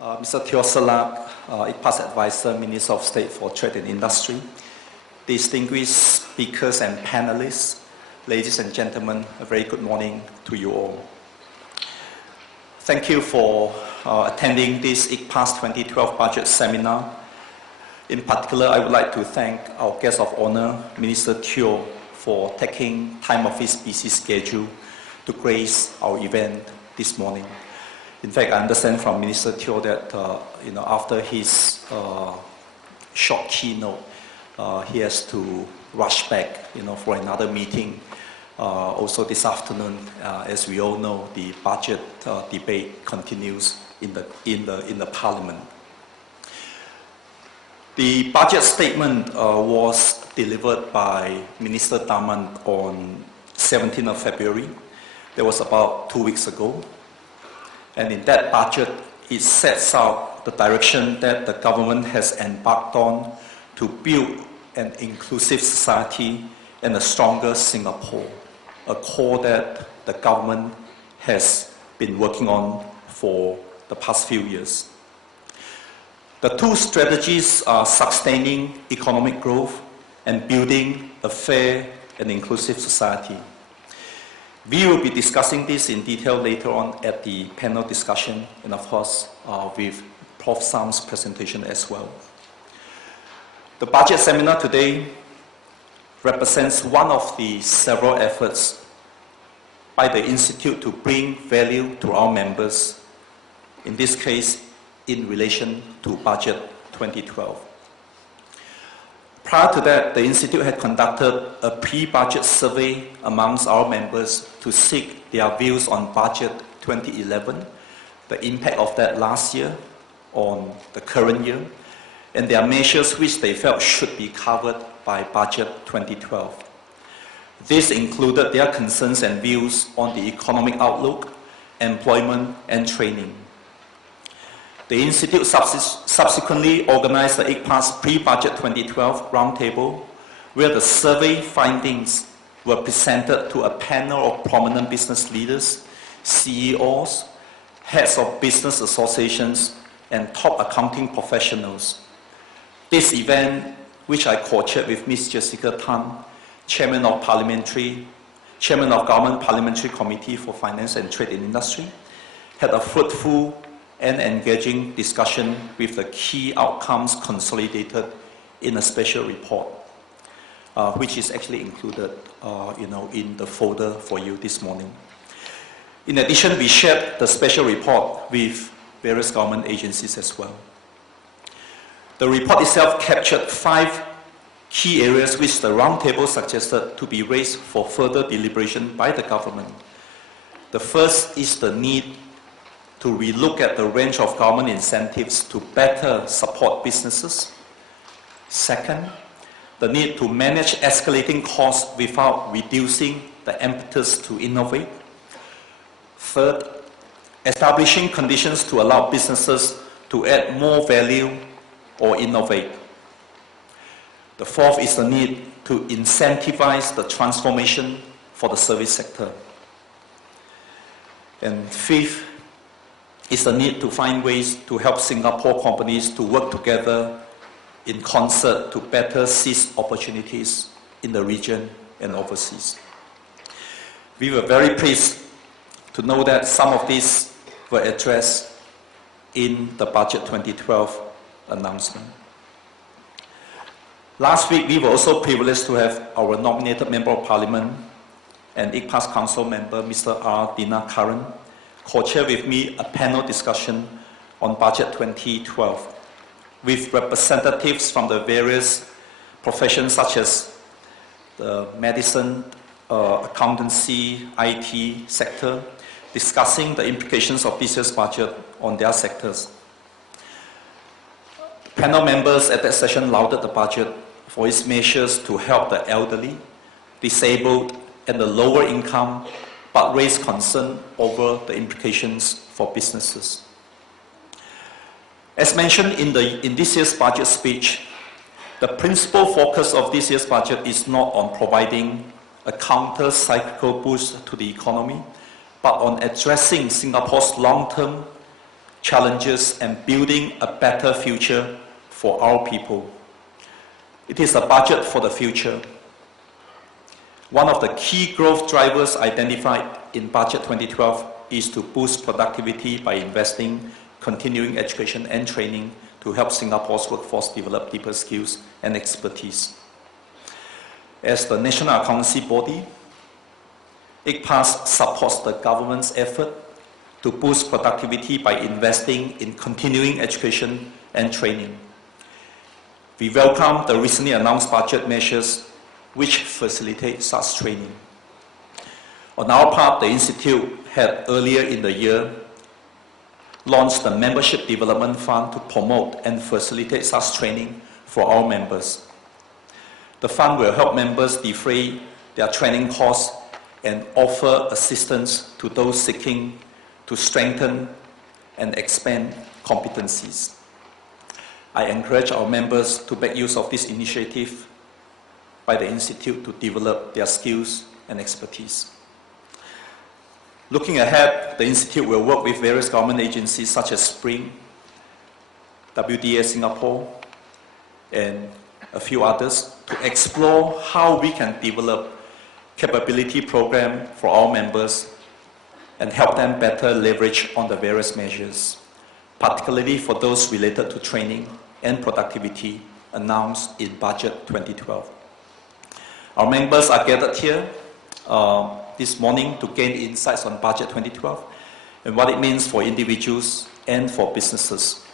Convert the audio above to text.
Mr. Teo Salak, ICPAS Advisor, Minister of State for Trade and Industry, distinguished speakers and panelists, ladies and gentlemen, a very good morning to you all. Thank you for attending this ICPAS 2012 budget seminar. In particular, I would like to thank our guest of honor, Minister Teo, for taking time off his busy schedule to grace our event this morning. In fact, I understand from Minister Teo that after his short keynote, he has to rush back for another meeting. Also this afternoon, as we all know, the budget debate continues in the Parliament. The budget statement was delivered by Minister Daman on 17th of February. That was about 2 weeks ago. And in that budget, it sets out the direction that the government has embarked on to build an inclusive society and a stronger Singapore, a core that the government has been working on for the past few years. The two strategies are sustaining economic growth and building a fair and inclusive society. We will be discussing this in detail later on at the panel discussion and of course with Prof. Sam's presentation as well. The budget seminar today represents one of the several efforts by the Institute to bring value to our members, in this case in relation to Budget 2012. Prior to that, the Institute had conducted a pre-budget survey amongst our members to seek their views on Budget 2011, the impact of that last year on the current year, and their measures which they felt should be covered by Budget 2012. This included their concerns and views on the economic outlook, employment, and training. The Institute subsequently organized the ICPAS Pre-Budget 2012 Roundtable, where the survey findings were presented to a panel of prominent business leaders, CEOs, heads of business associations, and top accounting professionals. This event, which I co-chaired with Ms. Jessica Tan, Chairman of Government Parliamentary Committee for Finance and Trade and Industry, had a fruitful and engaging discussion with the key outcomes consolidated in a special report, which is actually included in the folder for you this morning. In addition, we shared the special report with various government agencies as well. The report itself captured 5 key areas which the roundtable suggested to be raised for further deliberation by the government. The first is the need to relook at the range of government incentives to better support businesses. Second, the need to manage escalating costs without reducing the impetus to innovate. Third, establishing conditions to allow businesses to add more value or innovate. The fourth is the need to incentivize the transformation for the service sector. And fifth is the need to find ways to help Singapore companies to work together in concert to better seize opportunities in the region and overseas. We were very pleased to know that some of these were addressed in the Budget 2012 announcement. Last week, we were also privileged to have our nominated Member of Parliament and ICPAS Council member, Mr. R. Dinakaran, co-chair with me a panel discussion on Budget 2012 with representatives from the various professions such as the medicine, accountancy, IT sector, discussing the implications of this year's budget on their sectors. Panel members at that session lauded the budget for its measures to help the elderly, disabled, and the lower income, but raised concern over the implications for businesses. As mentioned in this year's budget speech, the principal focus of this year's budget is not on providing a counter-cyclical boost to the economy, but on addressing Singapore's long-term challenges, and building a better future for our people. It is a budget for the future. One of the key growth drivers identified in Budget 2012 is to boost productivity by investing continuing education and training to help Singapore's workforce develop deeper skills and expertise. As the national accountancy body, ICPAS supports the government's effort to boost productivity by investing in continuing education and training. We welcome the recently announced budget measures which facilitate such training. On our part, the Institute had earlier in the year launched the Membership Development Fund to promote and facilitate such training for our members. The fund will help members defray their training costs and offer assistance to those seeking to strengthen and expand competencies. I encourage our members to make use of this initiative by the Institute to develop their skills and expertise. Looking ahead, the Institute will work with various government agencies such as SPRING, WDA Singapore, and a few others to explore how we can develop capability program for our members and help them better leverage on the various measures, particularly for those related to training and productivity announced in Budget 2012. Our members are gathered here this morning to gain insights on Budget 2012 and what it means for individuals and for businesses.